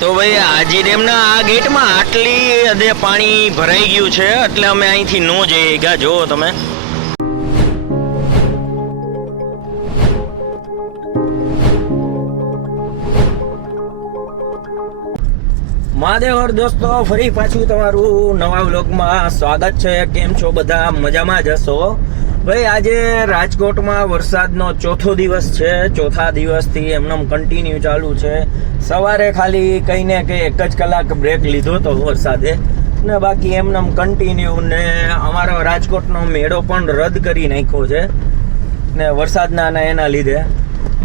તો ભાઈ, આજી ડેમના આ ગેટમાં આટલી હદે પાણી ભરાઈ ગયું છે, એટલે અમે અહીંથી નો જઈએ. ગયા જુઓ તમે. મહાદેવર દોસ્તો, ફરી પાછું તમારું નવા વ્લોગમાં સ્વાગત છે. કેમ છો બધા? મજામાં જ હશો? ભાઈ, આજે રાજકોટમાં વરસાદનો ચોથો દિવસ છે. ચોથા દિવસથી એમનેમ કન્ટિન્યુ ચાલુ છે. સવારે ખાલી કંઈ કંઈ એક જ કલાક બ્રેક લીધો હતો વરસાદે. ને બાકી એમનેમ કન્ટિન્યુ ને અમારો રાજકોટનો મેળો પણ રદ કરી નાખ્યો છે. ને વરસાદના એના લીધે.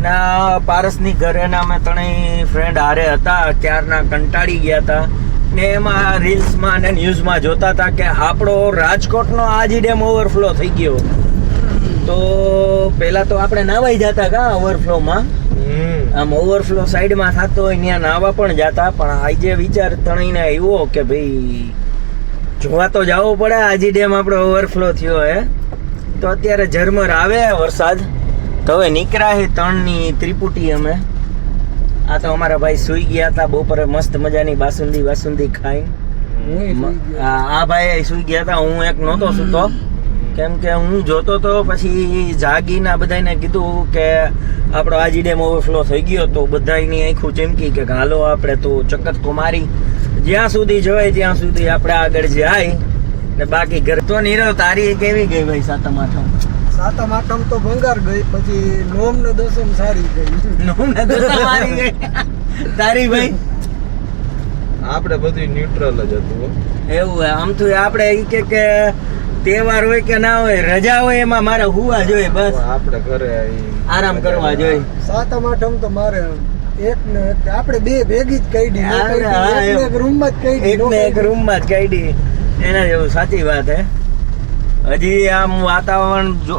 ના પારસની ઘરે અમે ત્રણેય ફ્રેન્ડ હારે હતા, ક્યારના કંટાળી ગયા હતા. ને એમાં રીલ્સમાં ને ન્યૂઝમાં જોતા હતા કે આપણો રાજકોટનો આજી ડેમ ઓવરફ્લો થઈ ગયો. તો પહેલા તો આપણે નાવાઈ જતા કા ઓવરફ્લોમાં આમ ઓવરફ્લો સાઈડમાં થતો હોય ત્યાં નાવા પણ જતા પણ આજે વિચાર ત્રણેયને આવ્યો કે ભાઈ જોવા તો જવું પડે આજી ડેમ આપણો ઓવરફ્લો થયો હે તો અત્યારે ઝરમર આવે વરસાદ. તો હવે નીકળ્યા છે ત્રણની ત્રિપુટી અમે. આ તો અમારા ભાઈ સુઈ ગયા હતા બપોરે મસ્ત મજાની બાસુંદી બાસુંદી ખાઈ આ આ ભાઈ સુઈ ગયા હતા હું એક નહોતો સૂતો. કેમ કે હું જોતો તો પછી જાગીને આ બધાને કીધું કે આપણો આજી ડેમ ઓવરફ્લો થઈ ગયો તો બધાની આંખું ચમકી કે હાલો આપણે તો ચક્કર તો મારી. જ્યાં સુધી જવાય ત્યાં સુધી આપણે આગળ જાય. ને બાકી ઘર તો નીરવ તારી કેવી ગઈ ભાઈ સાતમ આઠમ? સાતમ આઠમ તો ભંગાર ગઈ પછી નોમ ને દસમ સારી ગઈ. નોમ ને દસમ સારી ગઈ? તારી ભાઈ? આપણે બધું ન્યુટ્રલ જ હતું એવું હે. આમ તો આપણે એ કે કે તહેવાર હોય કે ના હોય રજા હોય એમાં મારે હુવા જોઈએ બસ. આપણે ઘરે આરામ કરવા જોઈએ. સાતમ આઠમ તો મારે એક ને એક આપણે બે ભેગી જ હા, એક ને એક રૂમમાં જ કાઢી એક ને એક રૂમ રૂમમાં જ કાઢી એના જેવું સાચી વાત હે. હજી આમ વાતાવરણ જો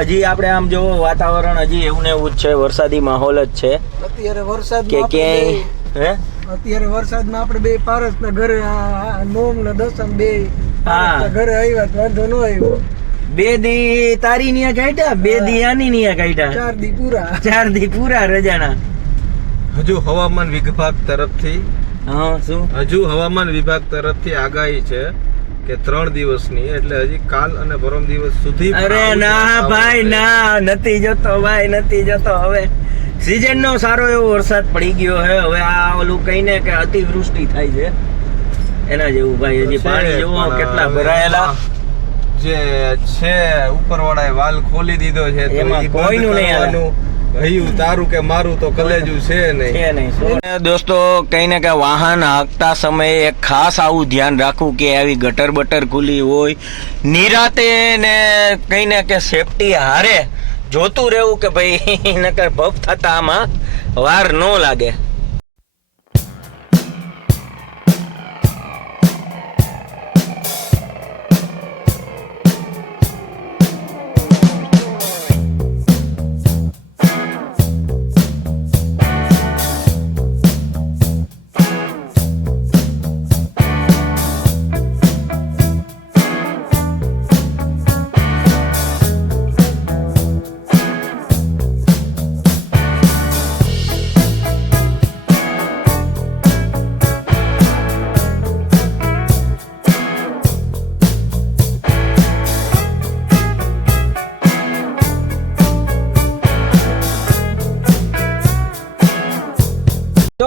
હજી આપણે આમ જો વાતાવરણ હજી એવું ને એવું જ છે વરસાદી માહોલ જ છે. અત્યારે વરસાદ કે ક્યાંય હે? અત્યારે વરસાદમાં આપણે બે પારસ ને ઘરે નોમ ને દસમ બે હા. ઘરે આવ્યા વાંધો ન આવ્યો. બે દી તારી નિયા કાઢ્યા બે દી આની નિયા કાઢ્યા ચાર દી પૂરા. ચાર દી પૂરા રજાના. હજુ હવામાન વિભાગ તરફથી હા શું? હજુ હવામાન વિભાગ તરફથી આગાહી છે કે ત્રણ દિવસની એટલે હજી કાલ અને પરમ દિવસ સુધી અરે ના ભાઈ ના નથી જતો ભાઈ નથી જતો. હવે સીઝન નો સારો એવો વરસાદ પડી ગયો હે હવે આ ઓલું કહીને કે અતિવૃષ્ટિ થાય છે. એના જેવું ભાઈ હજી પાણી જોવો કેટલા ભરાયેલા. જે છે ઉપરવાળાએ વાલ ખોલી દીધો છે એમાં કોઈનું નહીં. કરવાનું. તારું કે મારું તો કલેજું છે નહીં. દોસ્તો કઈ ને કઈ વાહન હાંકતા સમયે એક ખાસ આવું ધ્યાન રાખવું કે આવી ગટર બટર ખુલી હોય. નિરાતે ને કઈ ને કે સેફટી હારે જોતું રહેવું કે ભાઈ નકર ભફ થતા આમાં વાર ન લાગે.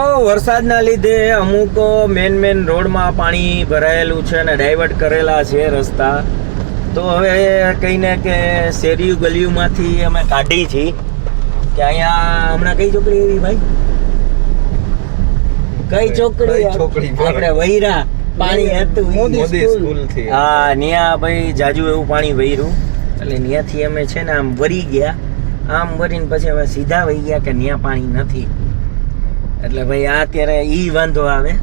તો વરસાદના લીધે અમુક મેન મેન રોડમાં પાણી ભરાયેલું છે અને ડાયવર્ટ કરેલા છે રસ્તા. તો હવે કહીને કે શેરીયું ગલીઓમાંથી અમે કાઢી છીએ કે અહીંયા હમણાં કઈ ચોકડી એવી ભાઈ? કઈ ચોકડી? ચોકડી? આપણે વૈરા. પાણી હતું મોદી સ્કૂલ. થી. હા ન્યા ભાઈ જાજુ એવું પાણી વૈરું. એટલે ન્યાથી અમે છે ને આમ વરી ગયા. આમ વરીને પછી અમે સીધા વહી ગયા કે ન્યા પાણી નથી. એટલે ભાઈ આ અત્યારે એ વાંધો આવે.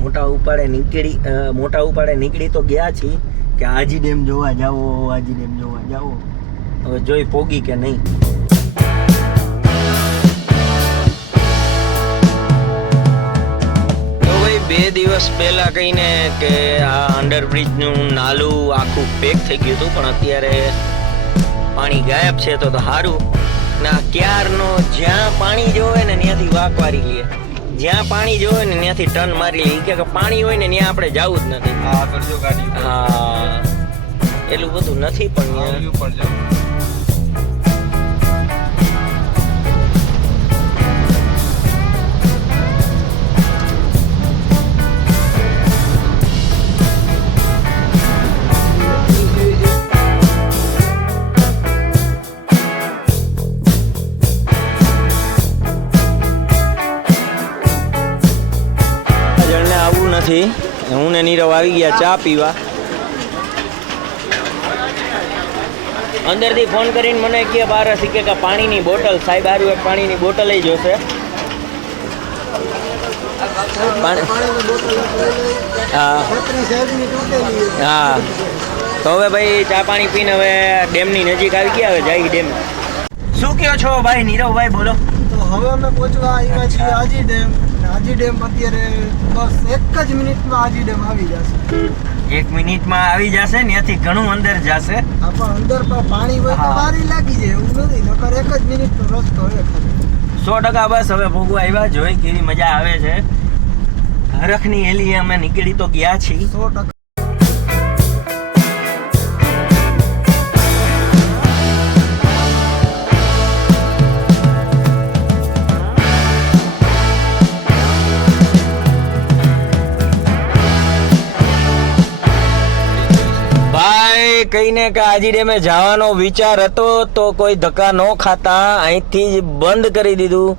મોટા ઉપાડે નીકળી મોટા ઉપાડે નીકળી તો ગયા છીએ કે આજી ડેમ જોવા જાવો આજી ડેમ જોવા જાવો હવે જોઈ પોગી કે નહીં. બે દિવસ પહેલા કહીને કે આ અંડરબ્રિજનું નાલું આખું પેક થઈ ગયું હતું, પણ અત્યારે પાણી ગાયબ છે તો સારું. ના ક્યારનો જ્યાં પાણી જોવે ને ત્યાંથી વાક વારી લઈએ જ્યાં પાણી જોવે ને ત્યાંથી ટર્ન મારી લઈએ કે પાણી હોય ને ત્યાં આપણે જવું જ નથી. હા કરજો ગાડી હા. એટલું બધું નથી પણ પણ નથી. હું ને નીરવ આવી ગયા ચા પીવા. અંદરથી ફોન કરીને મને કે બાર શીખે કે પાણીની બોટલ, સાહેબ હારું એક પાણીની બોટલ જોશે. લઈ લઈ. હા. તો હવે ભાઈ ચા પાણી પીને હવે ડેમની નજીક આવી ગયા, હવે જાય ડેમ. શું કહો છો ભાઈ, નીરવભાઈ બોલો. તો હવે અમે પહોંચવા આવ્યા છીએ આજી ડેમ. આજી ડેમ અત્યારે બસ એક જ મિનિટમાં આજી ડેમ આવી જશે. એક મિનિટમાં આવી જશે ત્યાંથી ઘણું અંદર જશે. પણ અંદર પણ પાણી હોય તો. વારી લાગી જાય એવું નથી નકર એક જ મિનિટનો રસ્તો હોય સો ટકા બસ હવે ભોગવા આવ્યા જોઈ કેવી મજા આવે છે. હરખની હેલી અમે નીકળી તો ગયા છીએ. સો ટકા. ભાઈ કહીને કે આજી ડેમે જવાનો વિચાર હતો તો કોઈ ધક્કા ન ખાતા અહીંથી જ બંધ કરી દીધું.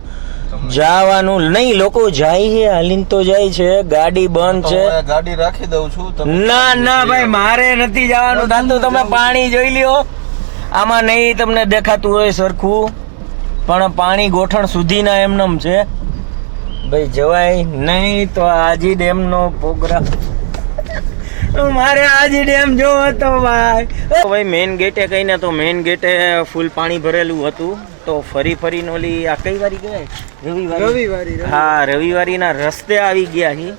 જવાનું નહીં લોકો જાય છે હાલીન તો જાય છે ગાડી બંધ છે. ગાડી રાખી દઉં છું ના ના ભાઈ મારે નથી જવાનું. ધંધો તમે પાણી જોઈ લ્યો. આમાં નહીં તમને દેખાતું હોય સરખું પણ પાણી ગોઠણ સુધીના એમનેમ છે. ભાઈ જવાય નહીં તો આજી ડેમનો પ્રોગ્રામ મારે આજી ડેમ જોવો તો ભાઈ. ભાઈ મેઇન ગેટે કહીને તો મેઇન ગેટે ફૂલ પાણી ભરેલું હતું. તો ફરી ફરીને ઓલી આ કઈ વારી કહેવાય? રવિવારી. રવિવારી હા રવિવારીના રસ્તે આવી ગયા હી.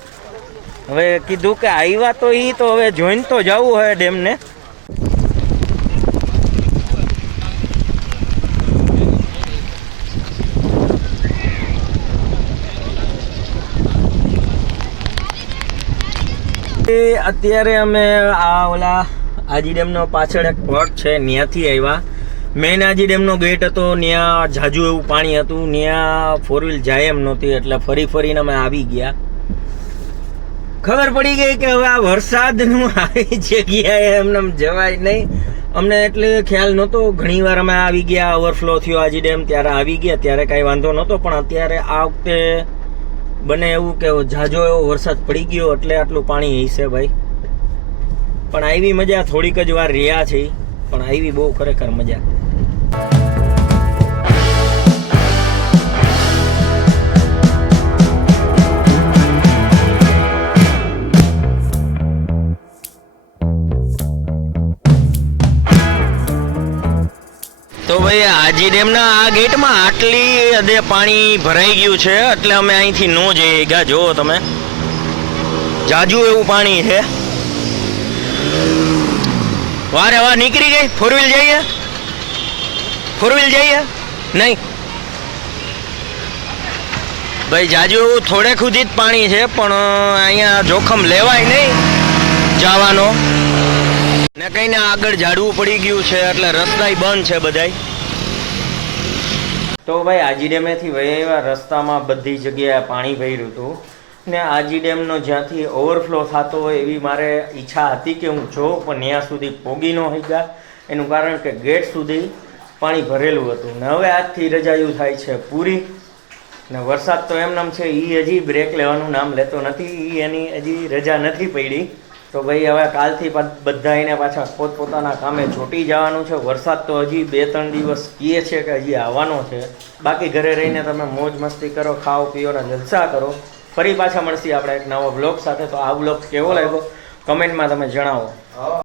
હવે કીધું કે આવ્યા તો ઈ તો હવે જોઈન તો જવું હોય ડેમને. અત્યારે અમે આ ઓલા આજી ડેમનો પાછળ એક પ્લોટ છે ત્યાંથી આવ્યા મેન આજી ડેમનો ગેટ હતો ત્યાં જાજુ એવું પાણી હતું ત્યાં ફોર વ્હીલ જાય એમ નહોતી, એટલે ફરી ફરીને અમે આવી ગયા. ખબર પડી ગઈ કે હવે આ વરસાદનું આવી જગ્યાએ એમને જવાય નહીં. અમને એટલે ખ્યાલ નહોતો, ઘણી વાર અમે આવી ગયા ઓવરફ્લો થયો આજી ડેમ, ત્યારે આવી ગયા, ત્યારે કાંઈ વાંધો નહોતો, પણ અત્યારે આ વખતે બને એવું કે ઝાઝો એવો વરસાદ પડી ગયો એટલે આટલું પાણી હશે ભાઈ. પણ આવી મજા થોડીક જ વાર રહ્યા છે પણ આવી બહુ ખરેખર મજા. તો ભાઈ આજી ડેમના, આ ગેટમાં આટલી હદે પાણી ભરાઈ ગયું છે, એટલે અમે અહીંથી નો જઈએ. ગયા જુઓ તમે. જાજુ એવું પાણી છે. વારે વાર નીકળી ગઈ. ફોર વ્હીલ જઈએ. ફોર વ્હીલ જઈએ. નહીં. ભાઈ, જાજુ એવું થોડેક ખુદી જ પાણી છે, પણ અહીંયા જોખમ લેવાય નહીં. જવાનો. ને કઈ ને આગળ ઝાડવું પડી ગયું છે એટલે રસ્તાય બંધ છે બધાય. તો ભાઈ આજી ડેમેથી વહેવા રસ્તામાં બધી જગ્યાએ પાણી ભર્યું હતું. ને આજી ડેમનો જ્યાંથી ઓવરફ્લો થતો હોય એવી મારે ઈચ્છા હતી કે હું જોઉં, પણ ત્યાં સુધી પોગી ન ગયા એનું કારણ કે ગેટ સુધી પાણી ભરેલું હતું. ને હવે આજથી રજાયું થાય છે પૂરી. ને વરસાદ તો એમ નામ છે એ હજી બ્રેક લેવાનું નામ લેતો નથી. એ એની હજી રજા નથી પડી. તો ભાઈ હવે કાલથી બધા એને પાછા પોતપોતાના કામે ચોટી જવાનું છે. વરસાદ તો હજી બે ત્રણ દિવસ કીએ છે કે હજી આવવાનો છે. બાકી ઘરે રહીને તમે મોજ મસ્તી કરો, ખાઓ, પીઓ ને જલસા કરો. ફરી પાછા મળશી આપણે એક નવો બ્લોગ સાથે. તો આ બ્લોગ કેવો લાગ્યો? કમેન્ટમાં તમે જણાવો.